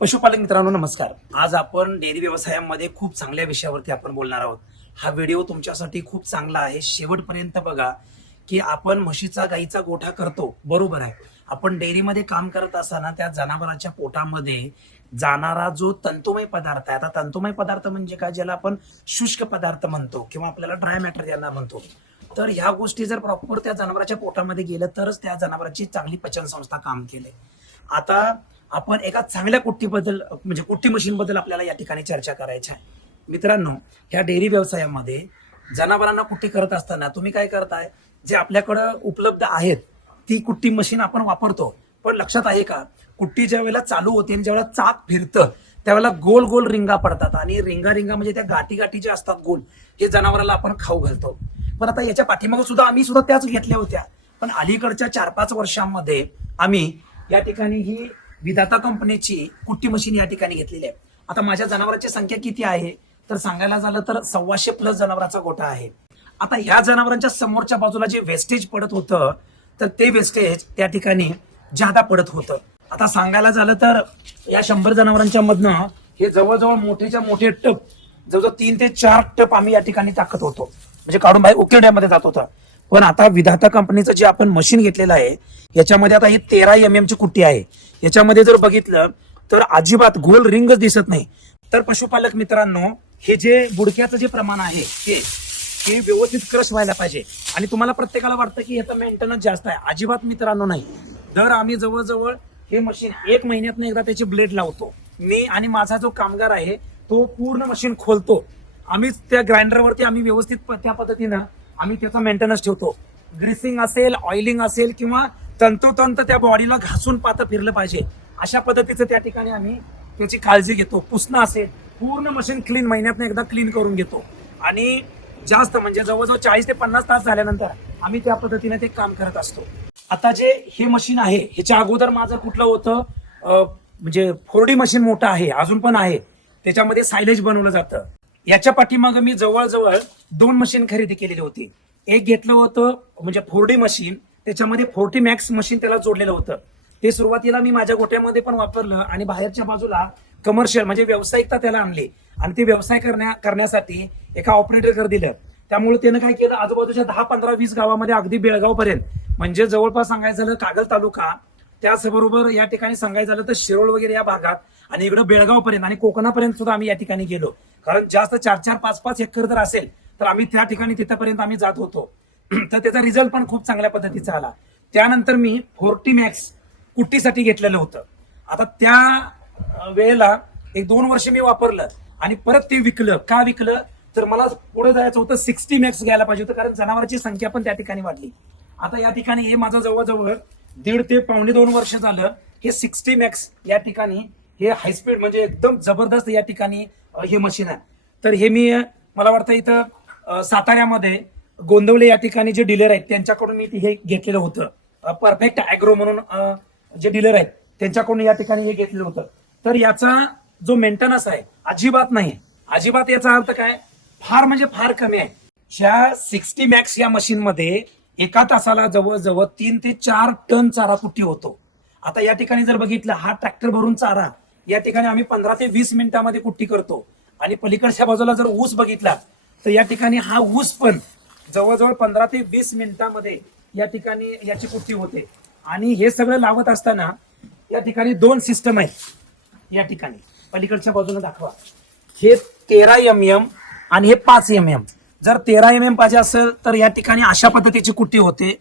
पशुपालक मित्रांनो नमस्कार. आज आपण डेअरी व्यवसायामध्ये खूप चांगल्या विषयावरती आपण बोलणार आहोत. हा व्हिडिओ तुमच्यासाठी खूप चांगला आहे. शेवटपर्यंत बघा की आपण म्हशीचा गाईचा गोठा करतो, बरोबर आहे. आपण डेअरीमध्ये काम करत असताना त्या जनावरांच्या पोटामध्ये जाणारा जो तंतुमय पदार्थ आहे, आता तंतुमय पदार्थ म्हणजे काय, ज्याला आपण शुष्क पदार्थ म्हणतो किंवा आपल्याला ड्राय मॅटर ज्यांना म्हणतो. तर ह्या गोष्टी जर प्रॉपर त्या जनावरांच्या पोटामध्ये गेलं तरच त्या जनावरांची चांगली पचन संस्था काम केले. आता आपण एका चांगल्या कुट्टीबद्दल म्हणजे कुट्टी मशीन बद्दल आपल्याला या ठिकाणी चर्चा करायची आहे. मित्रांनो, ह्या डेअरी व्यवसायामध्ये जनावरांना कुट्टी करत असताना तुम्ही काय करताय, जे आपल्याकडं उपलब्ध आहेत ती कुट्टी मशीन आपण वापरतो. पण लक्षात आहे का, कुट्टी ज्या वेळेला चालू होते आणि ज्यावेळेला चाक फिरतं त्यावेळेला गोल गोल रिंगा पडतात आणि रिंगा म्हणजे त्या गाठी गाठी ज्या असतात गोल, हे जनावराला आपण खाऊ घालतो. पण आता याच्या पाठीमागे सुद्धा आम्ही सुद्धा त्याच घेतल्या होत्या. पण अलीकडच्या 4-5 वर्षांमध्ये आम्ही या ठिकाणी ही विधाता कंपनीची कुट्टी मशीन या ठिकाणी घेतलेली आहे. आता माझ्या जनावरांची संख्या किती आहे तर सांगायला झालं तर 125+ जनावरांचा गोठा आहे. आता ह्या जनावरांच्या समोरच्या बाजूला जे वेस्टेज पडत होतं तर ते वेस्टेज त्या ठिकाणी जादा पडत होतं. आता सांगायला झालं तर या 100 जनावरांच्या मधनं हे जवळजवळ मोठेच्या मोठे टप, जवळजवळ 3 ते 4 टप आम्ही या ठिकाणी टाकत होतो, म्हणजे काढून बाहेर उकिरड्यामध्ये जात होता. पण आता विधाता कंपनीचं जे आपण मशीन घेतलेलं आहे याच्यामध्ये आता ही 13 MM ची कुट्टी आहे. याच्यामध्ये जर बघितलं तर अजिबात गोल रिंगच दिसत नाही. तर पशुपालक मित्रांनो, हे जे बुडक्याचं जे प्रमाण आहे हे व्यवस्थित क्रश व्हायला पाहिजे. आणि तुम्हाला प्रत्येकाला वाटतं की याचं मेंटेनन्स जास्त आहे, अजिबात मित्रांनो नाही. दर आम्ही जवळजवळ हे मशीन 1 महिन्यातून एकदा त्याची ब्लेड लावतो. मी आणि माझा जो कामगार आहे तो पूर्ण मशीन खोलतो. आम्हीच त्या ग्राइंडरवरती आम्ही व्यवस्थित त्या पद्धतीनं आम्ही त्याचा मेंटेनन्स ठेवतो. ग्रीसिंग असेल, ऑइलिंग असेल किंवा तंतोतंत त्या बॉडीला घासून पातं फिरलं पाहिजे, अशा पद्धतीचं त्या ठिकाणी आम्ही त्याची काळजी घेतो. पुसणं असेल, पूर्ण मशीन क्लीन महिन्यातून एकदा क्लीन करून घेतो. आणि जास्त म्हणजे जवळजवळ 40 ते 50 तास झाल्यानंतर आम्ही त्या पद्धतीने ते काम करत असतो. आता जे हे मशीन आहे ह्याच्या अगोदर माझं कुठलं होतं, म्हणजे 4D मशीन मोठं आहे, अजून पण आहे. त्याच्यामध्ये सायलेज बनवलं जातं. याच्या पाठीमागं मी जवळजवळ 2 मशीन खरेदी केलेली होती. एक घेतलं होतं म्हणजे 4D मशीन, त्याच्यामध्ये 40 मॅक्स मशीन त्याला जोडलेलं होतं. ते सुरुवातीला मी माझ्या गोठ्यामध्ये पण वापरलं आणि बाहेरच्या बाजूला कमर्शियल म्हणजे व्यावसायिकता त्याला आणली. आणि ते व्यवसाय करण्यासाठी एका ऑपरेटरकडे दिलं. त्यामुळे त्यानं काय केलं, आजूबाजूच्या 10, 15, 20 गावामध्ये अगदी बेळगाव पर्यंत, म्हणजे जवळपास सांगायचं झालं कागल तालुका, त्याचबरोबर या ठिकाणी सांगायचं झालं तर शिरोळ वगैरे या भागात आणि इकडं बेळगाव पर्यंत आणि कोकणापर्यंत सुद्धा आम्ही या ठिकाणी गेलो. कारण जास्त 4-4, 5-5 एकर जर असेल तर आम्ही त्या ठिकाणी तिथपर्यंत आम्ही जात होतो. तर त्याचा रिझल्ट पण खूप चांगल्या पद्धतीचा आला. त्यानंतर मी 40 मॅक्स कुट्टीसाठी घेतलेलं होतं. आता त्या वेळेला 1-2 वर्ष मी वापरलं आणि परत ते विकलं. का विकलं तर मला पुढे जायचं होतं, 60 मॅक्स घ्यायला पाहिजे होतं, कारण जनावरांची संख्या पण त्या ठिकाणी वाढली. आता या ठिकाणी हे माझं जवळजवळ 1.5 ते 2.5 वर्ष झालं हे 60 मॅक्स या ठिकाणी हे हायस्पीड म्हणजे एकदम जबरदस्त या ठिकाणी हे मशीन आहे. तर हे मी मला वाटतं इथं साताऱ्यामध्ये गोंदवले या ठिकाणी जे डीलर आहेत त्यांच्याकडून मी हे घेतलेलं होतं. परफेक्ट ॲग्रो म्हणून जे डीलर आहेत त्यांच्याकडून या ठिकाणी हे घेतलेलं होतं. तर याचा जो मेंटेनन्स आहे अजिबात नाही, अजिबात. याचा अर्थ काय, फार म्हणजे फार कमी आहे. ह्या 60 मॅक्स या मशीनमध्ये एका तासाला जवळजवळ 3 ते 4 टन चारा कुट्टी होतो. आता या ठिकाणी जर बघितलं, हा ट्रॅक्टर भरून चारा या ठिकाणी आम्ही 15 ते 20 मिनिटांमध्ये कुट्टी करतो. आणि पलीकडच्या बाजूला जर ऊस बघितला तर या ठिकाणी हा ऊस पण जवळजवळ 15 ते 20 मिनिटांमध्ये या ठिकाणी याची कुट्टी होते. आणि हे सगळं लावत असताना या ठिकाणी 2 सिस्टम आहेत. या ठिकाणी पलीकडच्या बाजूला दाखवा, हे 13 MM आणि हे 5 MM. जर 13 MM पाहिजे असेल तर या ठिकाणी अशा पद्धतीची कुट्टी होते.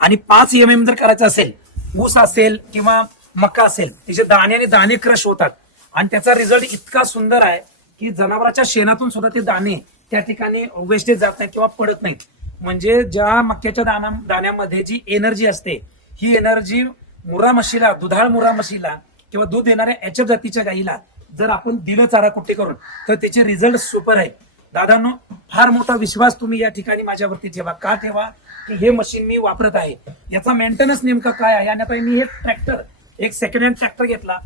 आणि 5 MM जर करायचं असेल, ऊस असेल किंवा मका असेल, त्याचे दाणे आणि दाणे क्रश होतात. आणि त्याचा रिझल्ट इतका सुंदर आहे की जनावरांच्या शेणातून सुद्धा ते दाणे त्या ठिकाणी वेस्टेज जात नाहीत किंवा पडत नाहीत. म्हणजे ज्या मक्याच्या दाण्यामध्ये जी एनर्जी असते, ही एनर्जी मुरा म्हशीला, दुधाळ मुरा म्हशीला किंवा दूध देणाऱ्या HF जातीच्या गाईला जर आपण दिलं चारा कुट्टी करून तर त्याचे रिझल्ट सुपर आहेत. दादांनो, फार मोठा विश्वास तुम्ही या ठिकाणी माझ्यावरती ठेवा. का ठेवा की हे मशीन मी वापरत आहे. याचा मेंटेनन्स नेमका काय आहे. आणि आता मी हे ट्रॅक्टर, एक सेकंड हँड ट्रॅक्टर घेतला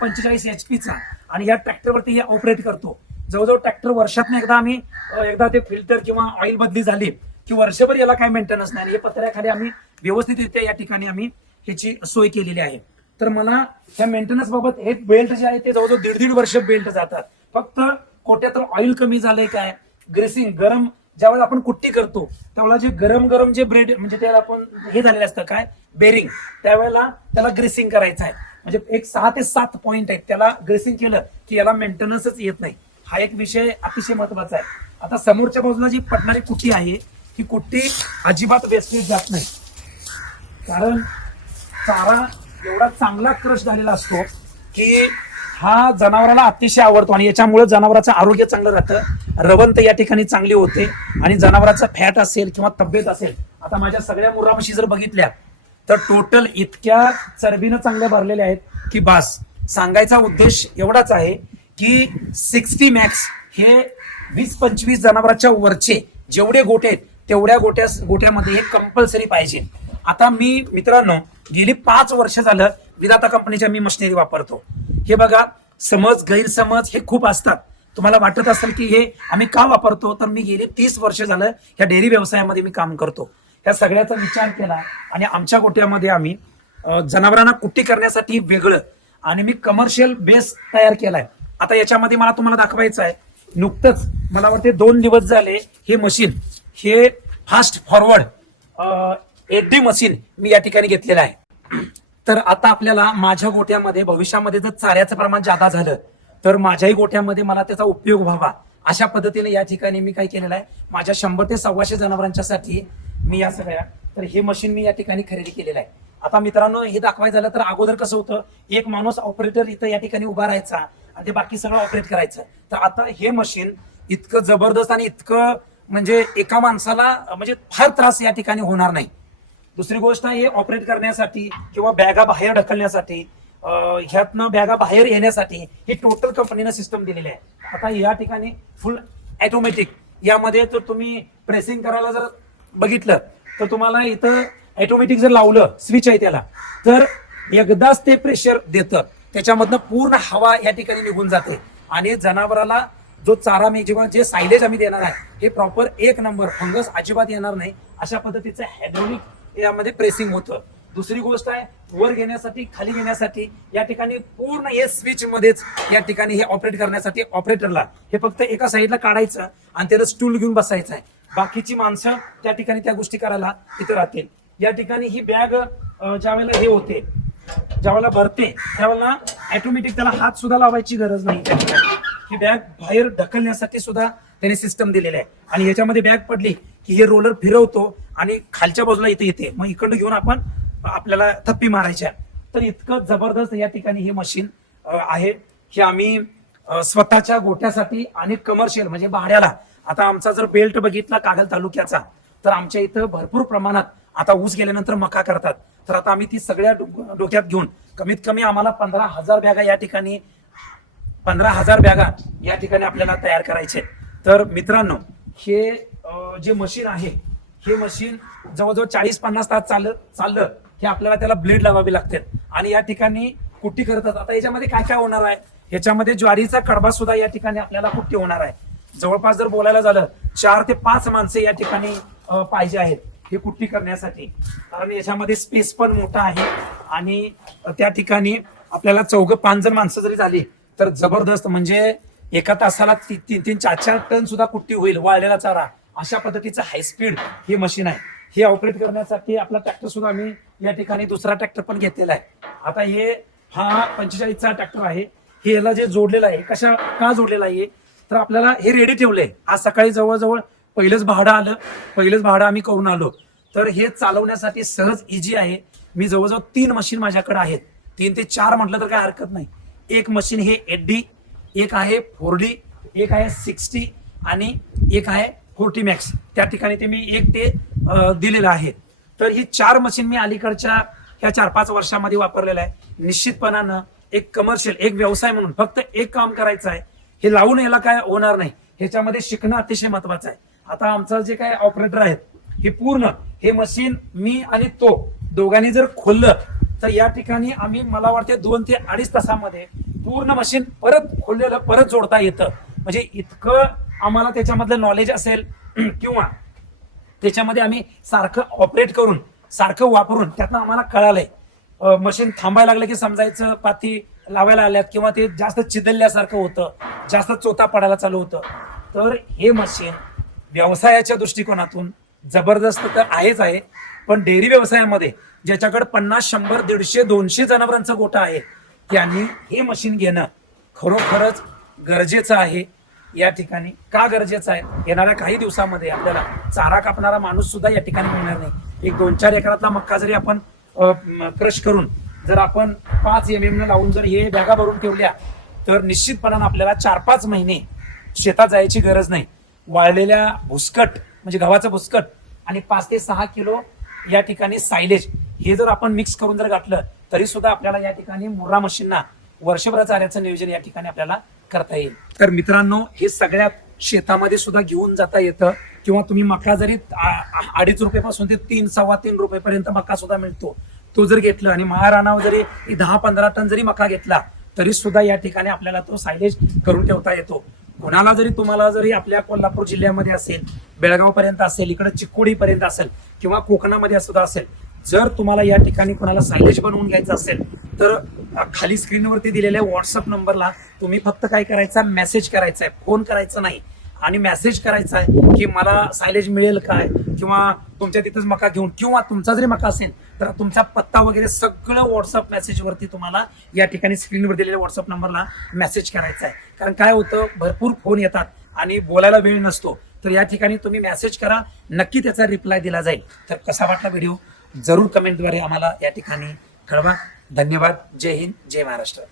45 HP चा, आणि या ट्रॅक्टरवरती हे ऑपरेट करतो. जवळजवळ ट्रॅक्टर वर्षातून एकदा ते फिल्टर किंवा ऑइल बदली झाली की वर्षभर याला काय मेंटेनन्स नाही. हे पत्र्याखाली आम्ही व्यवस्थितरित्या या ठिकाणी आम्ही ह्याची सोय केलेली आहे. तर मला त्या मेंटेनन्स बाबत हे बेल्ट जे आहे ते जवळजवळ 1.5 वर्ष बेल्ट जातात. फक्त कोट्यातलं ऑइल कमी झालंय काय, ग्रेसिंग गरम ज्यावेळेस आपण कुट्टी करतो त्यावेळेला जे गरम गरम जे ब्रेड म्हणजे त्याला आपण हे झालेलं असतं काय बेरिंग, त्यावेळेला त्याला ग्रेसिंग करायचं आहे. म्हणजे एक 6 ते 7 पॉईंट आहेत, त्याला ग्रेसिंग केलं की याला मेंटेनन्सच येत नाही. हा एक विषय अतिशय महत्वाचा आहे. आता समोरच्या बाजूला जी पडणारी कुट्टी आहे ही कुट्टी अजिबात वेस्टेज जात नाही, कारण चारा एवढा चांगला क्रश झालेला असतो की हा जनावराला अतिशय आवडतो आणि याच्यामुळे जनावराचं आरोग्य चांगलं राहतं, रवंत या ठिकाणी चांगली होते आणि जनावराचं फॅट असेल किंवा तब्येत असेल. आता माझ्या सगळ्या मुर्रा म्हशी जर बघितल्या तर टोटल इतक्या चरबीनं चांगल्या भरलेल्या आहेत की बास. सांगायचा उद्देश एवढाच आहे की 60 मॅक्स हे 20-25 जनावरांच्या वरचे जेवढे गोटे आहेत तेवढ्या गोट्यामध्ये हे कंपल्सरी पाहिजे. आता मी मित्रांनो गेली 5 वर्ष झालं विधाता कंपनीच्या मी मशिनरी वापरतो. हे बघा, समज गैरसमज हे खूप असतात. तुम्हाला वाटत असेल की हे आम्ही का वापरतो, तर मी गेली 30 वर्ष झालं या डेअरी व्यवसायामध्ये मी काम करतो. या सगळ्याचा विचार केला आणि आमच्या गोट्यामध्ये आम्ही जनावरांना कुट्टी करण्यासाठी वेगळं आणि मी कमर्शियल बेस तयार केलाय. आता याच्यामध्ये मला तुम्हाला दाखवायचं आहे, नुकतंच मला वाटते 2 दिवस झाले हे मशीन, हे फास्ट फॉरवर्ड एडी मशीन मी या ठिकाणी घेतलेलं आहे. तर आता आपल्याला माझ्या गोट्यामध्ये भविष्यामध्ये जर चाऱ्याचं प्रमाण जादा झालं तर माझ्याही गोट्यामध्ये मला त्याचा उपयोग व्हावा अशा पद्धतीने या ठिकाणी मी काय केलेलं आहे, माझ्या 100 ते 125 जनावरांच्यासाठी मी या सगळ्या तर हे मशीन मी या ठिकाणी खरेदी केलेलं आहे. आता मित्रांनो हे दाखवायचं झालं तर अगोदर कसं होतं, एक माणूस ऑपरेटर इथं या ठिकाणी उभा राहायचा आणि ते बाकी सगळं ऑपरेट करायचं. तर आता हे मशीन इतकं जबरदस्त आणि इतकं म्हणजे एका माणसाला म्हणजे फार त्रास या ठिकाणी होणार नाही. दुसरी गोष्ट हे ऑपरेट करण्यासाठी किंवा बॅगा बाहेर ढकलण्यासाठी, ह्यातनं बॅगा बाहेर येण्यासाठी ही टोटल कंपनीनं सिस्टम दिलेली आहे. आता या ठिकाणी फुल ऑटोमॅटिक, यामध्ये तर तुम्ही प्रेसिंग करायला जर बघितलं तर तुम्हाला इथं ऑटोमॅटिक जर लावलं स्विच आहे त्याला तर एकदाच ते प्रेशर देतं, त्याच्यामधनं पूर्ण हवा या ठिकाणी निघून जाते आणि जनावराला जो चारा मी जेव्हा जे सायलेज आम्ही देणार आहे हे प्रॉपर 1 नंबर, फंगस अजिबात येणार नाही अशा पद्धतीचं हायड्रोलिक यामध्ये प्रेसिंग होतं. दुसरी गोष्ट आहे, वर घेण्यासाठी खाली घेण्यासाठी या ठिकाणी पूर्ण हे स्विच मध्येच या ठिकाणी हे ऑपरेट करण्यासाठी ऑपरेटरला हे फक्त एका साईडला काढायचं आणि त्याला स्टूल घेऊन बसायचं आहे. बाकीची माणसं त्या ठिकाणी त्या गोष्टी करायला तिथे राहतील. या ठिकाणी ही बॅग ज्यावेळेला हे होते, ज्यावेळेला भरते त्यावेळेला ऑटोमॅटिक त्याला हात सुद्धा लावायची गरज नाही. ही बॅग बाहेर ढकलण्यासाठी सुद्धा त्याने सिस्टम दिलेलं आहे आणि याच्यामध्ये बॅग पडली की हे रोलर फिरवतो आणि खालच्या बाजूला इथे येते, मग इकडं घेऊन आपण आपल्याला थप्पी मारायच्या. तर इतकं जबरदस्त या ठिकाणी हे मशीन आहे हे आम्ही स्वतःच्या गोट्यासाठी आणि कमर्शियल म्हणजे भाड्याला. आता आमचा जर बेल्ट बघितला कागल तालुक्याचा तर आमच्या इथं भरपूर प्रमाणात आता ऊस गेल्यानंतर मका करतात. तर आता आम्ही ती सगळ्या डोक्यात घेऊन कमीत कमी आम्हाला 15,000 बॅगा या ठिकाणी 15,000 बॅगा या ठिकाणी आपल्याला तयार करायचे. तर मित्रांनो हे जे मशीन आहे हे मशीन जवळजवळ 40-50 तास चाललं की आपल्याला त्याला ब्लेड लावावे लागतात आणि या ठिकाणी कुट्टी करतात. आता याच्यामध्ये काय काय होणार आहे, याच्यामध्ये ज्वारीचा कडबा सुद्धा या ठिकाणी आपल्याला कुट्टी होणार आहे. जवळपास जर बोलायला झालं 4 ते 5 माणसे या ठिकाणी पाहिजे आहेत हे कुट्टी करण्यासाठी, कारण याच्यामध्ये स्पेस पण मोठा आहे आणि त्या ठिकाणी आपल्याला 4-5 जण माणसं जरी झाली तर जबरदस्त म्हणजे एका तासाला 3-4 टन सुद्धा कुट्टी होईल वाळलेला चारा. अशा पद्धतीचं हाय स्पीड हे मशीन आहे. हे ऑपरेट करण्यासाठी आपला ट्रॅक्टर सुद्धा आम्ही या ठिकाणी दुसरा ट्रॅक्टर पण घेतलेला आहे. आता हा 45चा ट्रॅक्टर आहे. हे याला जे जोडलेलं आहे का जोडलेलं आहे तर आपल्याला हे रेडी ठेवलंय. आज सकाळी जवळजवळ पहिलंच भाडं आम्ही करून आलो. तर हे चालवण्यासाठी सहज इझी आहे. मी जवळजवळ 3 मशीन माझ्याकडे आहेत, 3 ते 4 म्हटलं तर काय हरकत नाही. एक मशीन हे 8D, एक आहे 4D, एक आहे 60 आणि एक आहे 40 मॅक्स. त्या ठिकाणी ते मी एक ते दिलेलं आहे. तर ही 4 मशीन मी अलीकडच्या ह्या 4-5 वर्षामध्ये वापरलेलं आहे. निश्चितपणानं एक कमर्शियल एक व्यवसाय म्हणून फक्त एक काम करायचं आहे, हे लावून याला काय होणार नाही, ह्याच्यामध्ये शिकणं अतिशय महत्वाचं आहे. आता आमचं जे काय ऑपरेटर आहेत हे पूर्ण हे मशीन मी आणि तो दोघांनी जर खोललं तर या ठिकाणी आम्ही मला वाटते 2 ते 2.5 तासामध्ये पूर्ण मशीन परत खोललेलं परत जोडता येतं. म्हणजे इतकं आम्हाला त्याच्यामधलं नॉलेज असेल किंवा त्याच्यामध्ये आम्ही सारखं ऑपरेट करून सारखं वापरून त्यातनं आम्हाला कळालंय. मशीन थांबायला लागलं की समजायचं पाती लावायला आल्यात किंवा ते जास्त चिदलल्यासारखं होतं, जास्त चोथा पडायला चालू होतं. तर हे मशीन व्यवसायाच्या दृष्टिकोनातून जबरदस्त तर आहेच आहे, पण डेअरी व्यवसायामध्ये ज्याच्याकडे 50, 100, 150, 200 जनावरांचा गोठा आहे त्यांनी हे मशीन घेणं खरोखरच गरजेचं आहे. या ठिकाणी का गरजेचं आहे, येणाऱ्या काही दिवसामध्ये आपल्याला चारा कापणारा माणूस सुद्धा या ठिकाणी मिळणार नाही. एक 2-4 एकरातला मक्का जरी आपण क्रश करून जर आपण 5 MM लावून जर हे बॅगा भरून ठेवल्या तर निश्चितपणानं आपल्याला 4-5 महिने शेतात जायची गरज नाही. वाळलेल्या भुसकट म्हणजे गव्हाचं भुसकट आणि 5 ते 6 किलो या ठिकाणी सायलेज हे जर आपण मिक्स करून जर घातलं तरी सुद्धा आपल्याला या ठिकाणी मुर्रा मशीनना वर्षभर चाऱ्याचं नियोजन या ठिकाणी आपल्याला करता येईल. तर मित्रांनो, हे सगळ्यात शेतामध्ये सुद्धा घेऊन जाता येतं किंवा तुम्ही मका जरी 2.5 रुपयापासून ते 3-3.25 रुपयेपर्यंत मका सुद्धा मिळतो, तो जर घेतला आणि महाराणावर जरी 10-15 टन जरी मका घेतला तरी सुद्धा या ठिकाणी आपल्याला तो सायलेज करून ठेवता येतो. कोणाला जरी तुम्हाला जरी आपल्या कोल्हापूर जिल्ह्यामध्ये असेल, बेळगाव पर्यंत असेल, इकडे चिक्कोडी पर्यंत असेल किंवा कोकणामध्ये सुद्धा असेल, जर तुम्हाला या ठिकाणी कोणाला सायलेज बनवून घ्यायचं असेल तर खाली स्क्रीनवरती दिलेल्या व्हॉट्सअप नंबरला तुम्ही फक्त काय करायचा, मेसेज करायचा आहे, फोन करायचा नाही. आणि मेसेज करायचा आहे की मला सायलेज मिळेल काय, किंवा तुमच्या तिथंच मका घेऊन, किंवा तुमचा जरी मका असेल तर तुमचा पत्ता वगैरे सगळं व्हॉट्सअप मेसेजवरती तुम्हाला या ठिकाणी स्क्रीनवर दिलेल्या व्हॉट्सअप नंबरला मेसेज करायचा आहे. कारण काय होतं, भरपूर फोन येतात आणि बोलायला वेळ नसतो. तर या ठिकाणी तुम्ही मेसेज करा, नक्की त्याचा रिप्लाय दिला जाईल. तर कसा वाटला व्हिडिओ जरूर कमेंटद्वारे आम्हाला या ठिकाणी कळवा. धन्यवाद. जय हिंद, जय महाराष्ट्र.